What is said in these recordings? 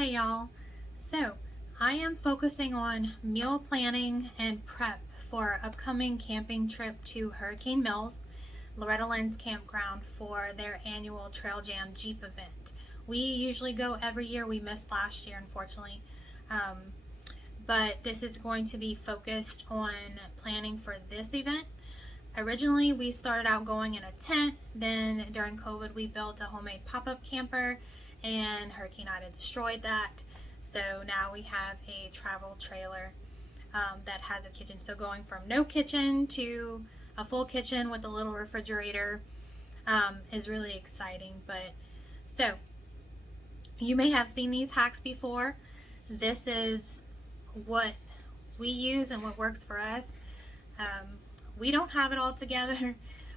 Hey y'all. So, I am focusing on meal planning and prep for our upcoming camping trip to Hurricane Mills, Loretta Lynn's campground for their annual TrailJam Jeep event. We usually go every year. We missed last year, unfortunately. Um, but this is going to be focused on planning for this event. Originally, we started out going in a tent. Then, during COVID, we built a homemade pop up camper, and Hurricane Ida destroyed that. So now we have a travel trailer that has a kitchen. So, going from no kitchen to a full kitchen with a little refrigerator is really exciting. But so, you may have seen these hacks before. This is what we use and what works for us. Um, we don't have it all together.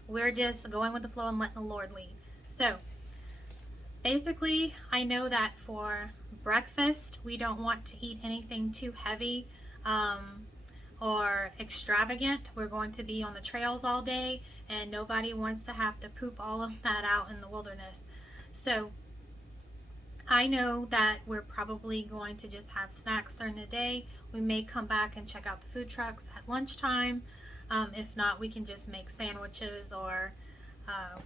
We're just going with the flow and letting the Lord lead. So basically, I know that for breakfast, we don't want to eat anything too heavy or extravagant. We're going to be on the trails all day, and nobody wants to have to poop all of that out in the wilderness. So I know that we're probably going to just have snacks during the day. We may come back and check out the food trucks at lunchtime. If not, we can just make sandwiches or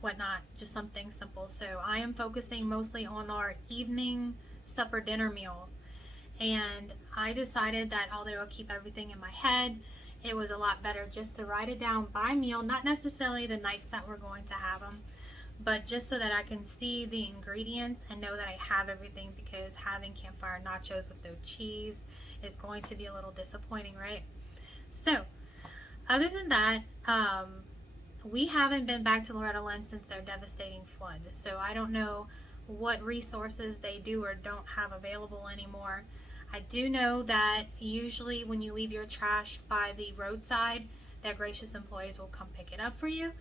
whatnot, just something simple. So I am focusing mostly on our evening supper dinner meals. And I decided that although I'll keep everything in my head, it was a lot better just to write it down by meal, not necessarily the nights that we're going to have them, but just so that I can see the ingredients and know that I have everything, because having Campfire nachos with no cheese is going to be a little disappointing, right? So other than that, we haven't been back to Loretta Lynn since their devastating flood. So I don't know what resources they do or don't have available anymore. I do know that usually when you leave your trash by the roadside, their gracious employees will come pick it up for you.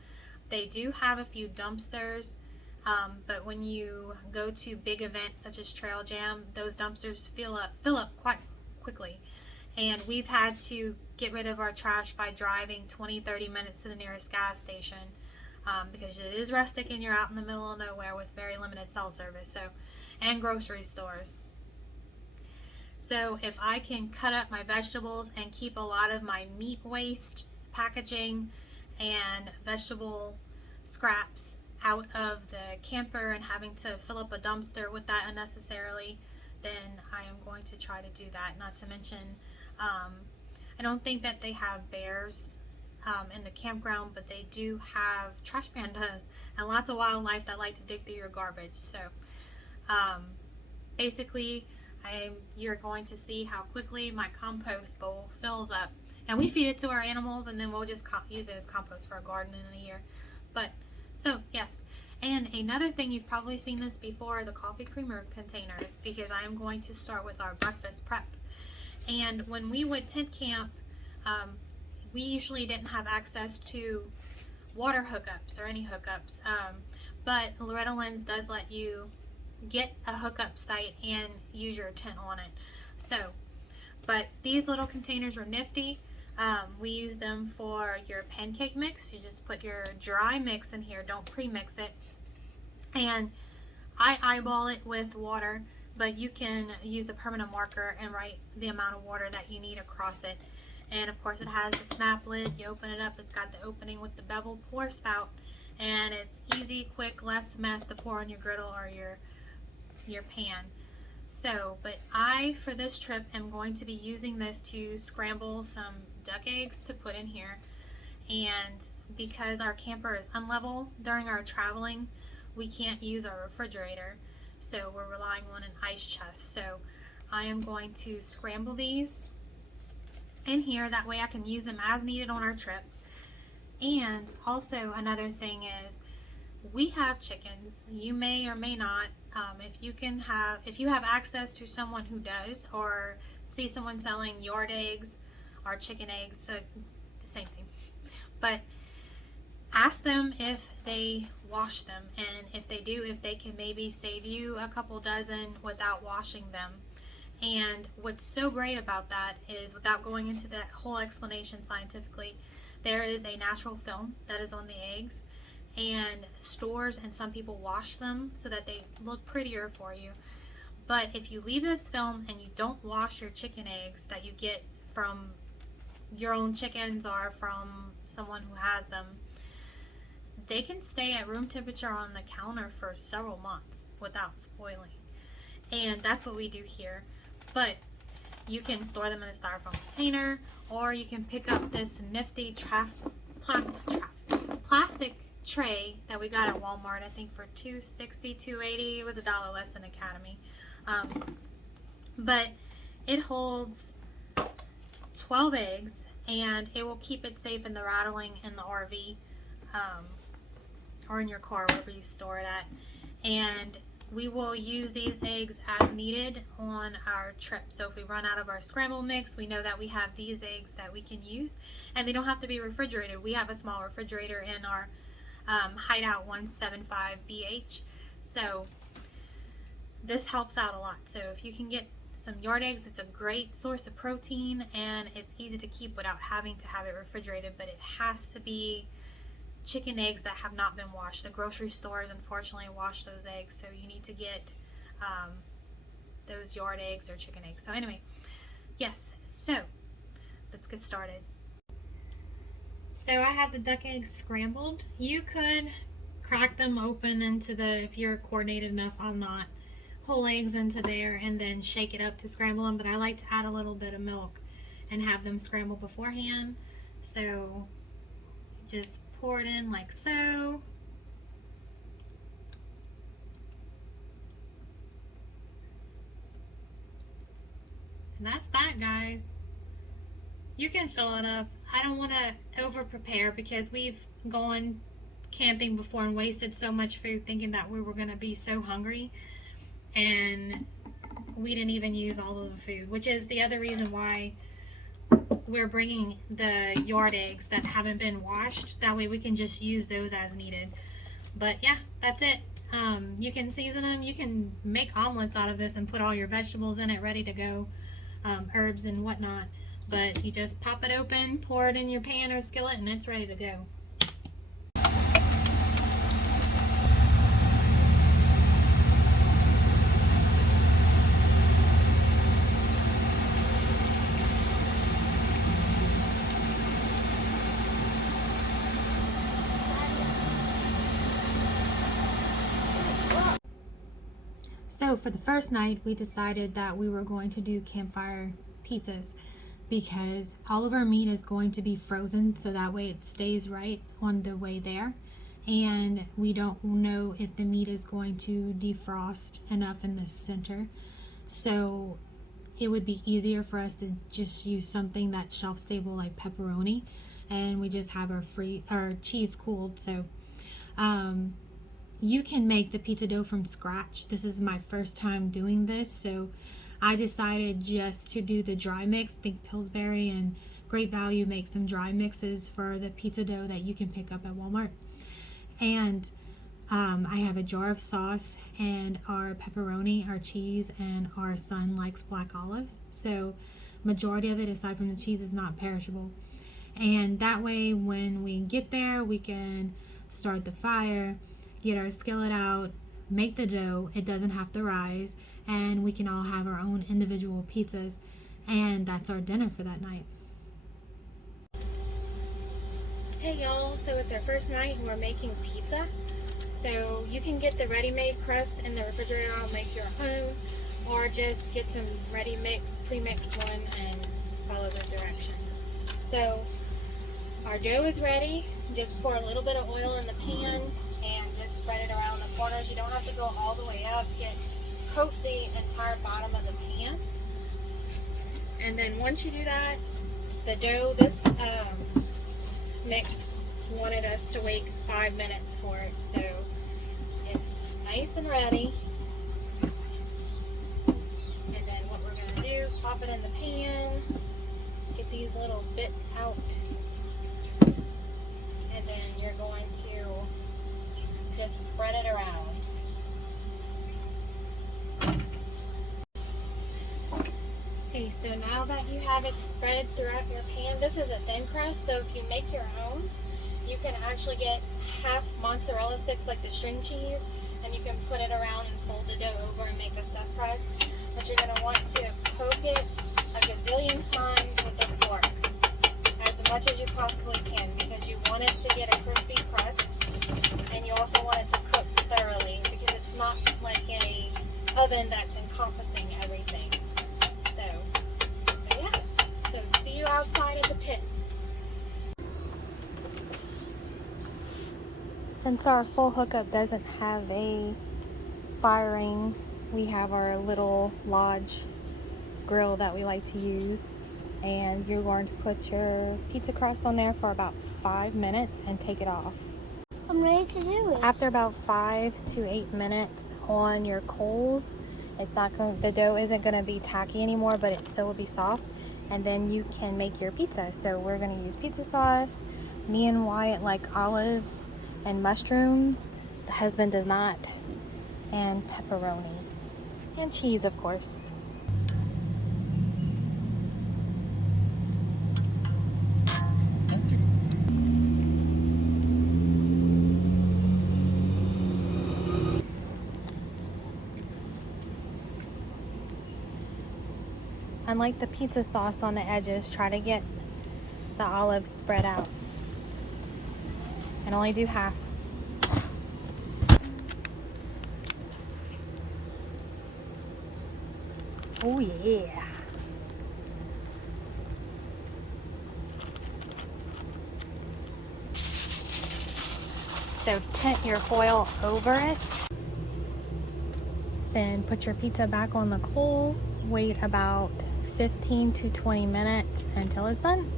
They do have a few dumpsters, but when you go to big events such as TrailJam, those dumpsters fill up quite quickly. And we've had to get rid of our trash by driving 20-30 minutes to the nearest gas station because it is rustic and you're out in the middle of nowhere with very limited cell service, and grocery stores. So if I can cut up my vegetables and keep a lot of my meat waste, packaging, and vegetable scraps out of the camper and having to fill up a dumpster with that unnecessarily, then I am going to try to do that. Not to mention, I don't think that they have bears in the campground, but they do have trash pandas and lots of wildlife that like to dig through your garbage. So basically, you're going to see how quickly my compost bowl fills up. And we feed it to our animals, and then we'll just use it as compost for our garden in a year. But, so, yes. And another thing, you've probably seen this before, the coffee creamer containers, because I am going to start with our breakfast prep. And when we would tent camp, we usually didn't have access to water hookups or any hookups. But Loretta Lynn's does let you get a hookup site and use your tent on it. So, but these little containers were nifty. We use them for your pancake mix. You just put your dry mix in here, don't pre-mix it. And I eyeball it with water, but you can use a permanent marker and write the amount of water that you need across it. And of course it has the snap lid. You open it up, it's got the opening with the bevel pour spout, and it's easy, quick, less mess to pour on your griddle or your pan. So, but for this trip, am going to be using this to scramble some duck eggs to put in here. And because our camper is unlevel during our traveling, we can't use our refrigerator. So we're relying on an ice chest. So I am going to scramble these in here. That way I can use them as needed on our trip. And also another thing is, we have chickens. You may or may not. If you have access to someone who does, or see someone selling yard eggs or chicken eggs, so the same thing. But ask them if they wash them, and if they do, if they can maybe save you a couple dozen without washing them. And what's so great about that is, without going into that whole explanation scientifically, there is a natural film that is on the eggs, and stores and some people wash them so that they look prettier for you. But if you leave this film and you don't wash your chicken eggs that you get from your own chickens or from someone who has them, they can stay at room temperature on the counter for several months without spoiling. And that's what we do here. But you can store them in a styrofoam container, or you can pick up this nifty plastic tray that we got at Walmart, I think for $2.60, $2.80. It was $1 less than Academy. But it holds 12 eggs, and it will keep it safe in the rattling in the RV, or in your car, wherever you store it at. And we will use these eggs as needed on our trip. So if we run out of our scramble mix, we know that we have these eggs that we can use, and they don't have to be refrigerated. We have a small refrigerator in our Hideout 175BH, so this helps out a lot. So if you can get some yard eggs, it's a great source of protein, and it's easy to keep without having to have it refrigerated. But it has to be chicken eggs that have not been washed. The grocery stores unfortunately wash those eggs, so you need to get those yard eggs or chicken eggs. So anyway, yes, so let's get started. So I have the duck eggs scrambled. You could crack them open into the, if you're coordinated enough, I'm not, whole eggs into there and then shake it up to scramble them, but I like to add a little bit of milk and have them scramble beforehand. So just pour it in like so. And that's that, guys. You can fill it up. I don't want to over prepare because we've gone camping before and wasted so much food thinking that we were going to be so hungry, and we didn't even use all of the food, which is the other reason why we're bringing the yard eggs that haven't been washed. That way we can just use those as needed. But yeah, that's it. You can season them. You can make omelets out of this and put all your vegetables in it ready to go, herbs and whatnot. But you just pop it open, pour it in your pan or skillet, and it's ready to go. So for the first night, we decided that we were going to do campfire pizzas, because all of our meat is going to be frozen, so that way it stays right on the way there, and we don't know if the meat is going to defrost enough in the center, so it would be easier for us to just use something that's shelf stable like pepperoni, and we just have our cheese cooled. So you can make the pizza dough from scratch. This is my first time doing this, so I decided just to do the dry mix. I think Pillsbury and Great Value make some dry mixes for the pizza dough that you can pick up at Walmart. And I have a jar of sauce and our pepperoni, our cheese, and our son likes black olives. So majority of it, aside from the cheese, is not perishable. And that way when we get there, we can start the fire, get our skillet out, make the dough. It doesn't have to rise, and we can all have our own individual pizzas, and that's our dinner for that night. Hey y'all, so it's our first night and we're making pizza. So you can get the ready-made crust in the refrigerator and make your own, or just get some ready mix, pre-mixed one, and follow the directions. So our dough is ready. Just pour a little bit of oil in the pan and just spread it around the corners. You don't have to go all the way up. Coat the entire bottom of the pan, and then once you do that, the dough, this mix wanted us to wait 5 minutes for it, so it's nice and ready. And then what we're going to do, pop it in the pan, get these little bits out, and then you're going to just spread it around. Okay, so now that you have it spread throughout your pan, this is a thin crust, so if you make your own, you can actually get half mozzarella sticks like the string cheese, and you can put it around and fold the dough over and make a stuffed crust. But you're going to want to poke it a gazillion times with a fork, as much as you possibly can, because you want it to get a crispy crust, and you also want it to cook thoroughly, because it's not like a oven that's encompassing everything. So, there you have it. So, see you outside of the pit. Since our full hookup doesn't have a fire ring, we have our little lodge grill that we like to use, and you're going to put your pizza crust on there for about 5 minutes and take it off. I'm ready to do it. After about 5 to 8 minutes on your coals, it's not going, the dough isn't going to be tacky anymore, but it still will be soft, and then you can make your pizza. So we're going to use pizza sauce. Me and Wyatt like olives and mushrooms. The husband does not. And pepperoni and cheese, of course. Unlike the pizza sauce on the edges, try to get the olives spread out. And only do half. Oh yeah. So tint your foil over it. Then put your pizza back on the coal. Wait about 15 to 20 minutes until it's done.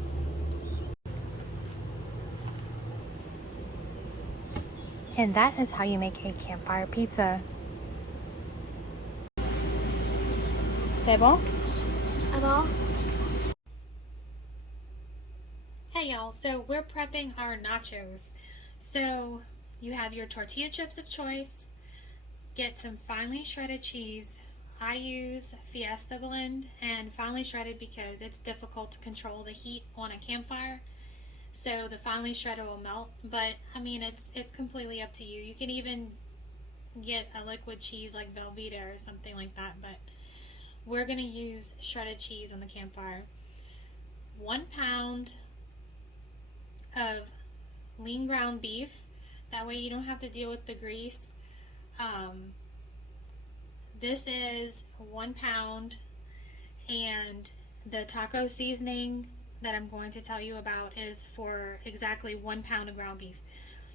And that is how you make a campfire pizza. C'est bon? Hello? Hey y'all, so we're prepping our nachos. So you have your tortilla chips of choice. Get some finely shredded cheese. I use Fiesta blend and finely shredded because it's difficult to control the heat on a campfire. So the finely shredded will melt, but I mean it's completely up to you. You can even get a liquid cheese like Velveeta or something like that, but we're gonna use shredded cheese on the campfire. 1 pound of lean ground beef. That way you don't have to deal with the grease. This is 1 pound, and the taco seasoning that I'm going to tell you about is for exactly 1 pound of ground beef.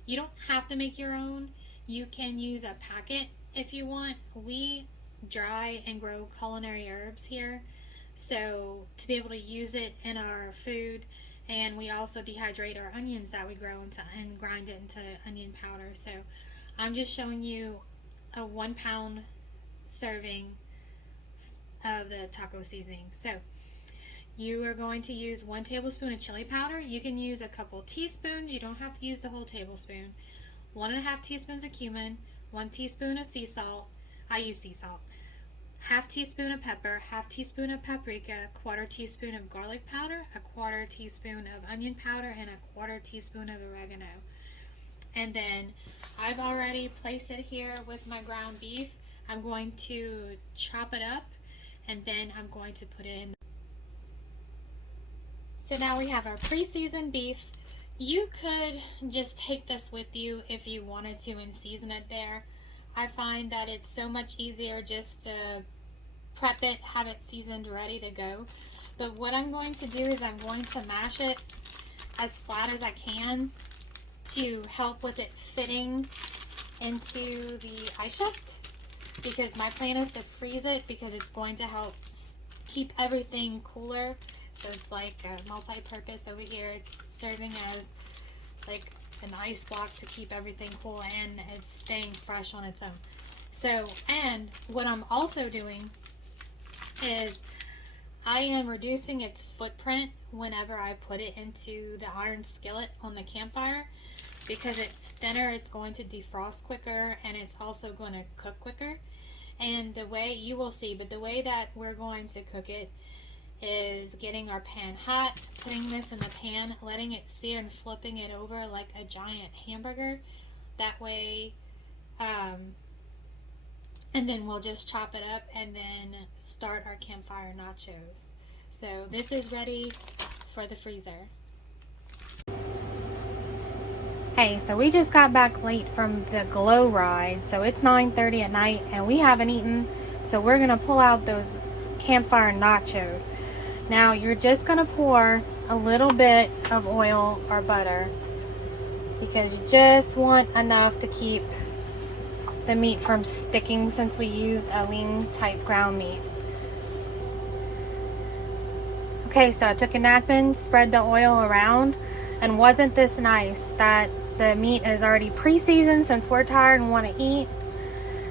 You don't have to make your own. You can use a packet if you want. We dry and grow culinary herbs here, so to be able to use it in our food, and we also dehydrate our onions that we grow and grind it into onion powder. So I'm just showing you a 1 pound serving of the taco seasoning. So you are going to use 1 tablespoon of chili powder. You can use a couple teaspoons. You don't have to use the whole tablespoon. 1.5 teaspoons of cumin, 1 teaspoon of sea salt. I use sea salt. 1/2 teaspoon of pepper, 1/2 teaspoon of paprika, 1/4 teaspoon of garlic powder, 1/4 teaspoon of onion powder, and 1/4 teaspoon of oregano. And then I've already placed it here with my ground beef. I'm going to chop it up, and then I'm going to put it in. So now we have our pre-seasoned beef. You could just take this with you if you wanted to and season it there. I find that it's so much easier just to prep it, have it seasoned, ready to go. But what I'm going to do is I'm going to mash it as flat as I can to help with it fitting into the ice chest, because my plan is to freeze it because it's going to help keep everything cooler. So it's like a multi-purpose over here. It's serving as like an ice block to keep everything cool, and it's staying fresh on its own. So, and what I'm also doing is I am reducing its footprint whenever I put it into the iron skillet on the campfire, because it's thinner, it's going to defrost quicker, and it's also going to cook quicker. And the way, you will see, but the way that we're going to cook it is getting our pan hot, putting this in the pan, letting it sear, and flipping it over like a giant hamburger. That way And then we'll just chop it up and then start our campfire nachos. So this is ready for the freezer. Hey, so we just got back late from the glow ride. So it's 9:30 at night and we haven't eaten. So we're gonna pull out those campfire nachos. Now you're just gonna pour a little bit of oil or butter because you just want enough to keep the meat from sticking since we used a lean type ground meat. Okay, so I took a napkin, spread the oil around, and wasn't this nice that the meat is already pre-seasoned since we're tired and want to eat.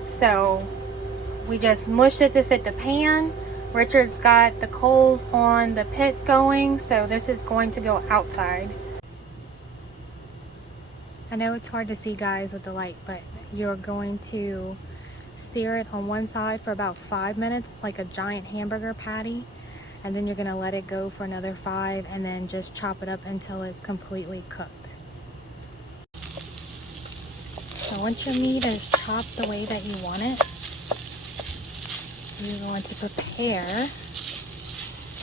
So we just mushed it to fit the pan. Richard's got the coals on the pit going, so this is going to go outside. I know it's hard to see, guys, with the light, but you're going to sear it on one side for about 5 minutes like a giant hamburger patty, and then you're going to let it go for another 5 and then just chop it up until it's completely cooked. So once your meat is chopped the way that you want it, you're going to prepare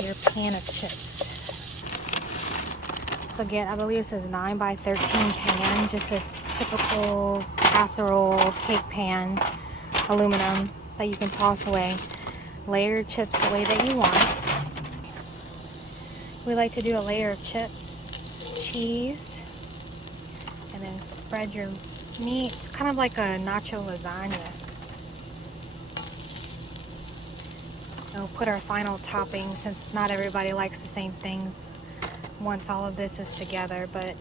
your pan of chips. So again, I believe it says 9 by 13 pan, just a typical casserole cake pan, aluminum that you can toss away. Layer your chips the way that you want. We like to do a layer of chips, cheese, and then spread your meat. It's kind of like a nacho lasagna. We'll put our final topping since not everybody likes the same things once all of this is together, but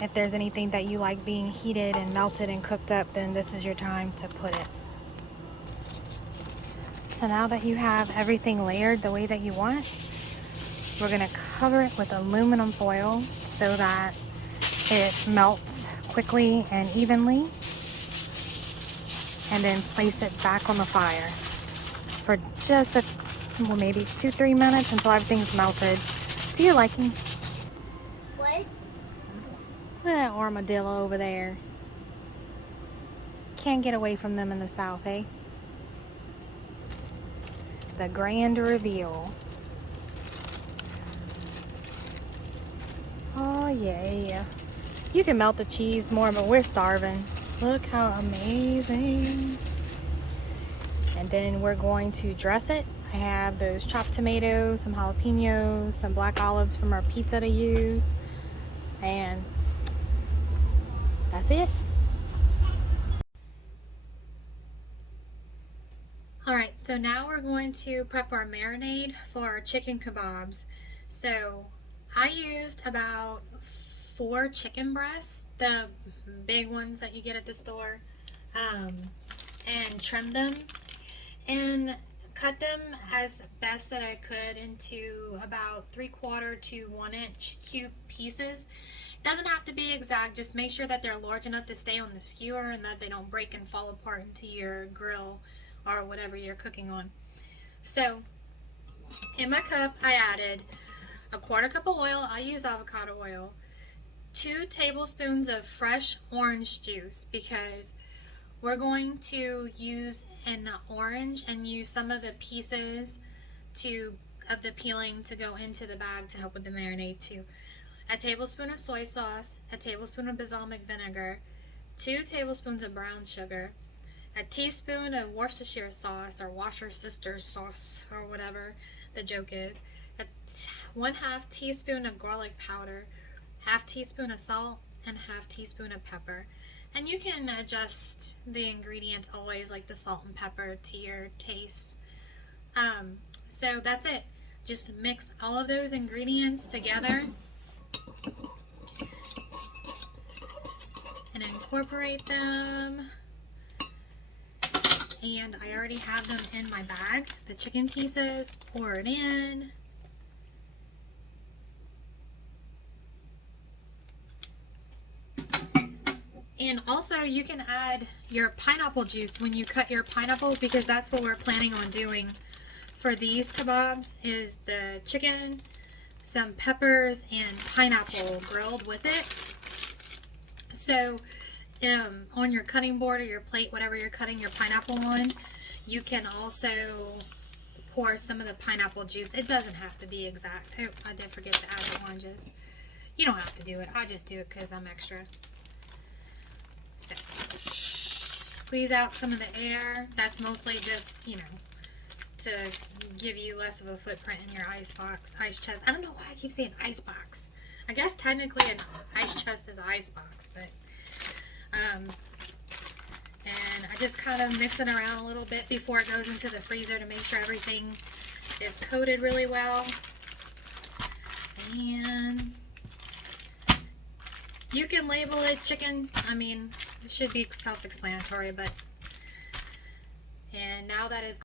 if there's anything that you like being heated and melted and cooked up, then this is your time to put it. So now that you have everything layered the way that you want, we're going to cover it with aluminum foil so that it melts quickly and evenly, and then place it back on the fire for just maybe 2-3 minutes until everything's melted to your liking. What? Look at that armadillo over there. Can't get away from them in the South, eh? The grand reveal. Oh yeah. You can melt the cheese more, but we're starving. Look how amazing. And then we're going to dress it. I have those chopped tomatoes, some jalapenos, some black olives from our pizza to use, and that's it. Alright, so now we're going to prep our marinade for our chicken kebabs. So I used about 4 chicken breasts, the big ones that you get at the store, and trimmed them and cut them as best that I could into about 3/4 to 1 inch cube pieces. Doesn't have to be exact, just make sure that they're large enough to stay on the skewer and that they don't break and fall apart into your grill or whatever you're cooking on. So in my cup I added 1/4 cup of oil. I used avocado oil, 2 tablespoons of fresh orange juice because we're going to use an orange and use some of the pieces of the peeling to go into the bag to help with the marinade too. A tablespoon of soy sauce, a tablespoon of balsamic vinegar, 2 tablespoons of brown sugar, a teaspoon of Worcestershire sauce or Worcestershire sauce or whatever the joke is, 1/2 teaspoon of garlic powder, 1/2 teaspoon of salt, and 1/2 teaspoon of pepper. And you can adjust the ingredients always, like the salt and pepper, to your taste. So that's it. Just mix all of those ingredients together and incorporate them. And I already have them in my bag. The chicken pieces, pour it in. And also you can add your pineapple juice when you cut your pineapple, because that's what we're planning on doing for these kebabs, is the chicken, some peppers, and pineapple grilled with it. So on your cutting board or your plate, whatever you're cutting your pineapple on, you can also pour some of the pineapple juice. It doesn't have to be exact. Oh, I did forget to add the oranges. You don't have to do it. I just do it because I'm extra. So, squeeze out some of the air. That's mostly just, you know, to give you less of a footprint in your ice chest. I don't know why I keep saying ice box. I guess technically an ice chest is an ice box, but and I just kind of mix it around a little bit before it goes into the freezer to make sure everything is coated really well. And you can label it chicken. I mean, it should be self-explanatory, but and now that is.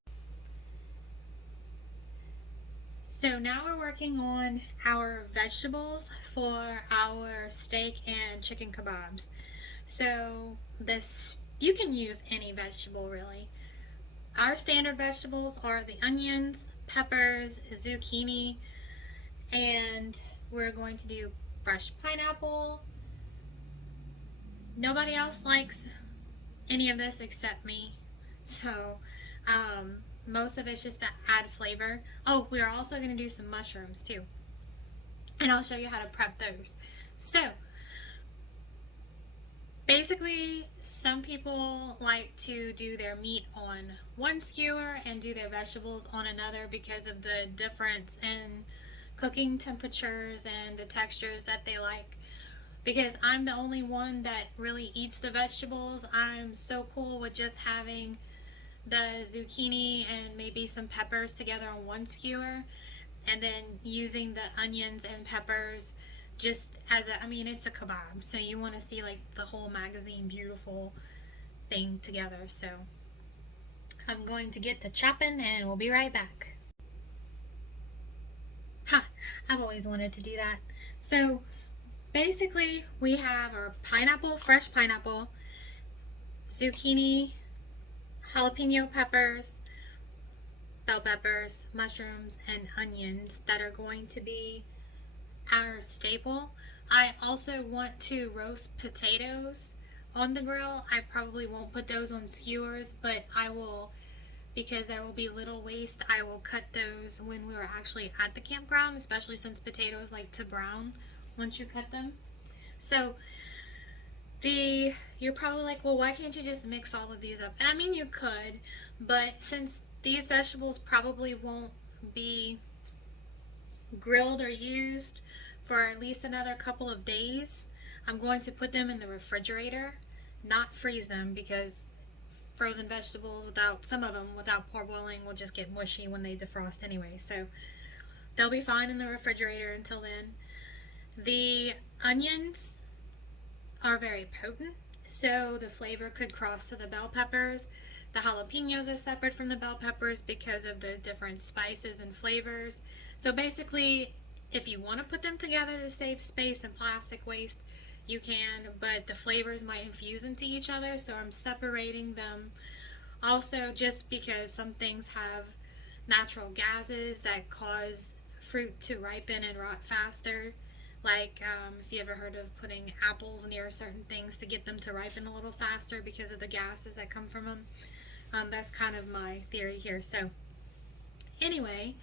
So now we're working on our vegetables for our steak and chicken kebabs. So this, you can use any vegetable really. Our standard vegetables are the onions, peppers, zucchini, and we're going to do fresh pineapple. Nobody else likes any of this except me. So most of it's just to add flavor. Oh, we're also going to do some mushrooms too. And I'll show you how to prep those. So, basically, some people like to do their meat on one skewer and do their vegetables on another because of the difference in cooking temperatures and the textures that they like. Because I'm the only one that really eats the vegetables, I'm so cool with just having the zucchini and maybe some peppers together on one skewer, and then using the onions and peppers just as a, I mean, it's a kebab, so you want to see like the whole magazine beautiful thing together. So I'm going to get to chopping and we'll be right back. Ha! I've always wanted to do that. So basically we have our pineapple, fresh pineapple, zucchini, jalapeno peppers, bell peppers, mushrooms, and onions that are going to be our staple. I also want to roast potatoes on the grill. I probably won't put those on skewers, but I will, because there will be little waste, I will cut those when we were actually at the campground, especially since potatoes like to brown once you cut them. So you're probably like, well, why can't you just mix all of these up? And I mean, you could, but since these vegetables probably won't be grilled or used for at least another couple of days, I'm going to put them in the refrigerator, not freeze them, because frozen vegetables, some of them without parboiling, will just get mushy when they defrost anyway. So they'll be fine in the refrigerator until then. The onions are very potent, so the flavor could cross to the bell peppers. The jalapenos are separate from the bell peppers because of the different spices and flavors. So basically, if you want to put them together to save space and plastic waste, you can, but the flavors might infuse into each other, so I'm separating them. Also, just because some things have natural gases that cause fruit to ripen and rot faster. Like, if you ever heard of putting apples near certain things to get them to ripen a little faster because of the gases that come from them. That's kind of my theory here. So, anyway,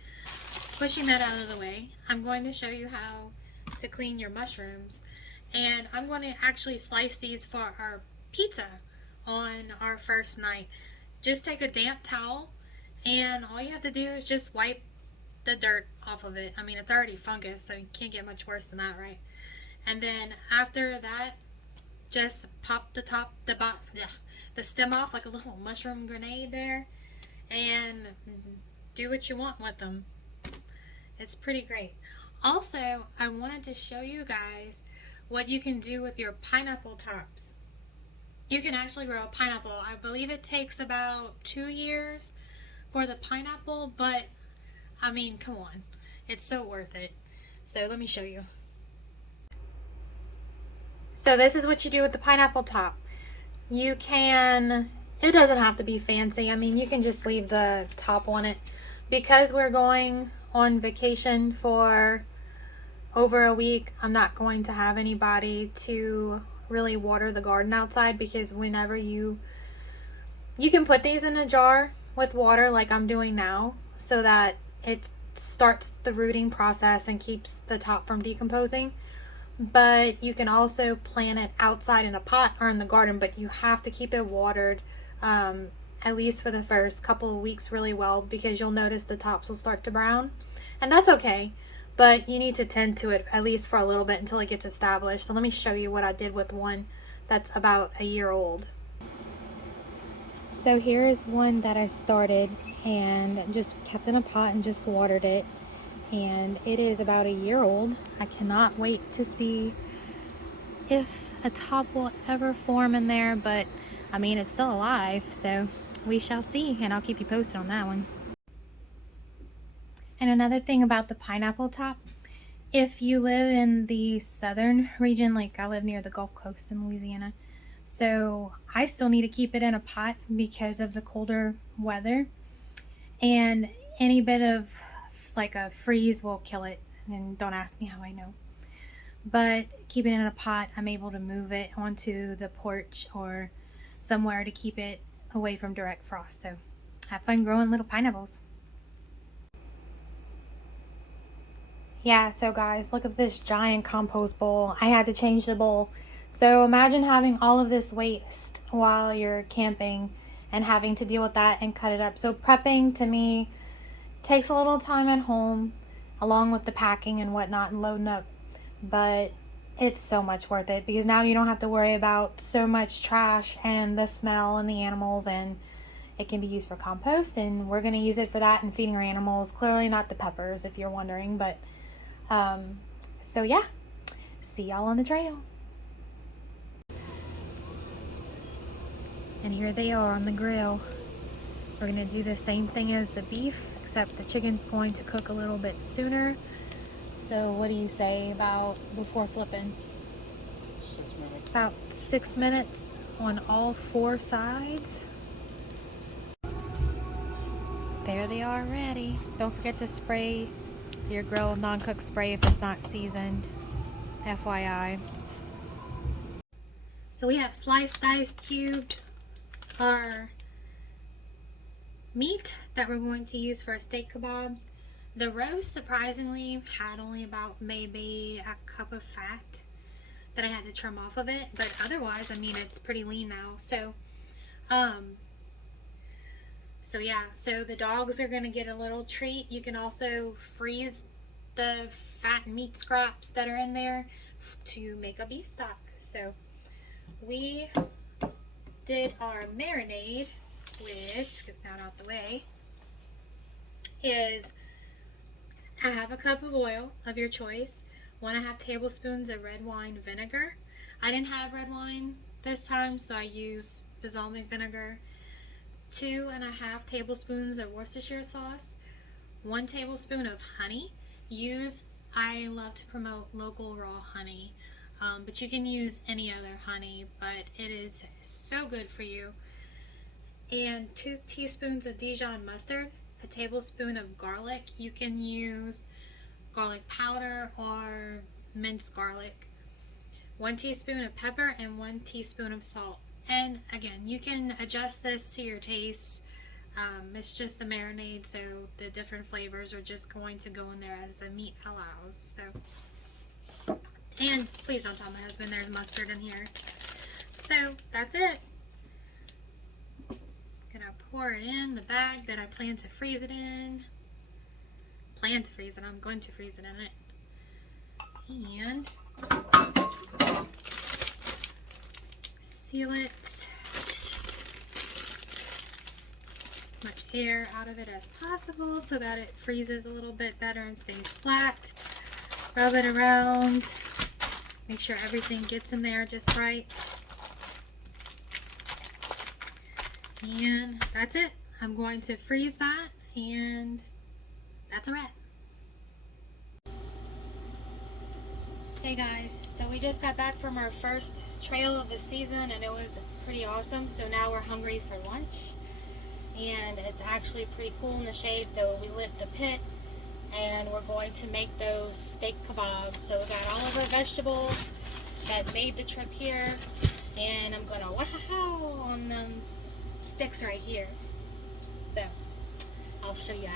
pushing that out of the way, I'm going to show you how to clean your mushrooms. And I'm going to actually slice these for our pizza on our first night. Just take a damp towel, and all you have to do is just wipe the dirt off of it. I mean, it's already fungus, so you can't get much worse than that, right? And then after that, just pop the stem off like a little mushroom grenade there, and do what you want with them. It's pretty great. Also, I wanted to show you guys what you can do with your pineapple tops. You can actually grow a pineapple. I believe it takes about 2 years for the pineapple, but I mean, come on. It's so worth it. So let me show you. So this is what you do with the pineapple top. You can, it doesn't have to be fancy. I mean, you can just leave the top on it. Because we're going on vacation for over a week, I'm not going to have anybody to really water the garden outside, because whenever you can put these in a jar with water like I'm doing now, so that it starts the rooting process and keeps the top from decomposing. But you can also plant it outside in a pot or in the garden, but you have to keep it watered at least for the first couple of weeks really well, because you'll notice the tops will start to brown, and that's okay, but you need to tend to it at least for a little bit until it gets established. So let me show you what I did with one that's about a year old. So here is one that I started and just kept in a pot and just watered it, and it is about a year old. I cannot wait to see if a top will ever form in there, but I mean, it's still alive, so we shall see, and I'll keep you posted on that one. And another thing about the pineapple top, if you live in the southern region, like I live near the Gulf Coast in Louisiana, so I still need to keep it in a pot because of the colder weather, and any bit of like a freeze will kill it, and don't ask me how I know. But keeping it in a pot, I'm able to move it onto the porch or somewhere to keep it away from direct frost. So have fun growing little pineapples. Yeah, so guys, look at this giant compost bowl. I had to change the bowl. So imagine having all of this waste while you're camping and having to deal with that and cut it up. So prepping to me takes a little time at home, along with the packing and whatnot and loading up, but it's so much worth it, because now you don't have to worry about so much trash and the smell and the animals, and it can be used for compost, and we're going to use it for that and feeding our animals. Clearly not the peppers, if you're wondering, but so yeah, see y'all on the trail. And here they are on the grill. We're going to do the same thing as the beef, except the chicken's going to cook a little bit sooner. So what do you say about before flipping? 6 minutes. About 6 minutes on all 4 sides. There they are ready. Don't forget to spray your grill with non-cook spray if it's not seasoned. FYI. So we have sliced, diced, cubed our meat that we're going to use for our steak kebabs. The roast, surprisingly, had only about maybe a cup of fat that I had to trim off of it, but otherwise, I mean, it's pretty lean now. So yeah, so the dogs are gonna get a little treat. You can also freeze the fat meat scraps that are in there to make a beef stock. So we did our marinade, which, scoop that out the way, is I have a cup of oil of your choice, 1.5 tablespoons of red wine vinegar. I didn't have red wine this time, so I used balsamic vinegar. 2.5 tablespoons of Worcestershire sauce, 1 tablespoon of honey. I love to promote local raw honey, but you can use any other honey, but it is so good for you. And 2 teaspoons of Dijon mustard, a tablespoon of garlic. You can use garlic powder or minced garlic, 1 teaspoon of pepper, and 1 teaspoon of salt. And again, you can adjust this to your taste. It's just a marinade, so the different flavors are just going to go in there as the meat allows. So, and please don't tell my husband there's mustard in here. So that's it. Gonna pour it in the bag that I plan to freeze it in. I'm going to freeze it in it. And seal it. Much air out of it as possible so that it freezes a little bit better and stays flat. Rub it around. Make sure everything gets in there just right. And that's it. I'm going to freeze that, and that's a wrap. Hey guys, so we just got back from our first trail of the season, and it was pretty awesome. So now we're hungry for lunch, and it's actually pretty cool in the shade. So we lit the pit, and we're going to make those steak kebabs. So we got all of our vegetables. that made the trip here, and I'm gonna wow on them sticks right here. So I'll show you.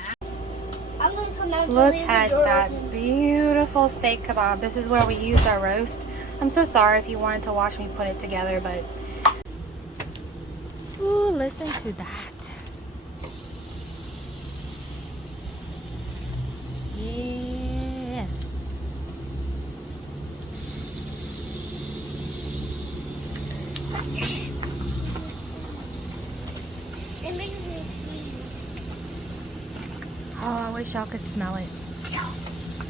I'm gonna come out. Look at that beautiful steak kebab. This is where we use our roast. I'm so sorry if you wanted to watch me put it together, but ooh, listen to that. Yeah. It makes me sneeze. Oh, I wish y'all could smell it.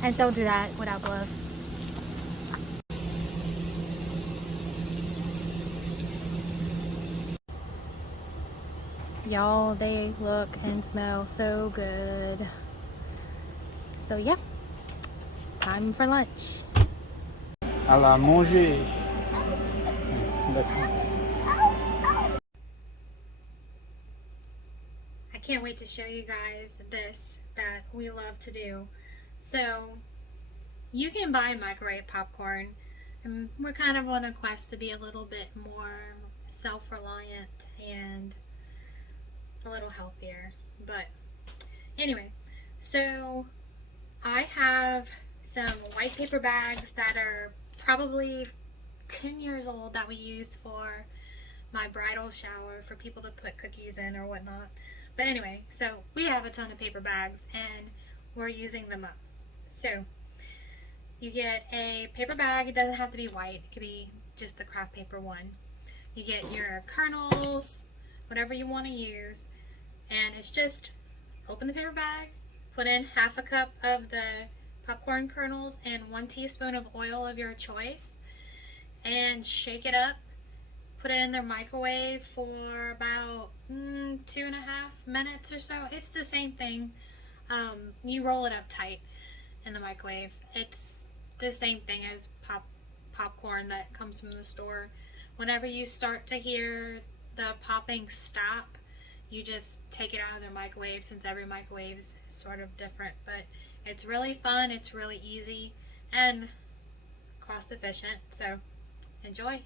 And don't do that without gloves. Y'all, they look and smell so good. So yeah, time for lunch. À la manger. Let's see. I can't wait to show you guys this that we love to do. So you can buy microwave popcorn, and we're kind of on a quest to be a little bit more self-reliant and a little healthier. But anyway, so I have some white paper bags that are probably 10 years old that we used for my bridal shower for people to put cookies in or whatnot. But anyway, so we have a ton of paper bags and we're using them up. So you get a paper bag. It doesn't have to be white. It could be just the craft paper one. You get your kernels, whatever you want to use, and it's just open the paper bag, put in half a cup of the popcorn kernels and 1 teaspoon of oil of your choice, and shake it up. Put it in their microwave for about 2.5 minutes or so. It's the same thing. You roll it up tight in the microwave. It's the same thing as popcorn that comes from the store. Whenever you start to hear the popping stop, you just take it out of the microwave, since every microwave is sort of different. But it's really fun, it's really easy, and cost efficient. So enjoy.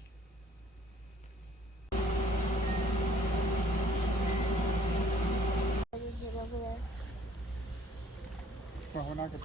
Well, we're not gonna be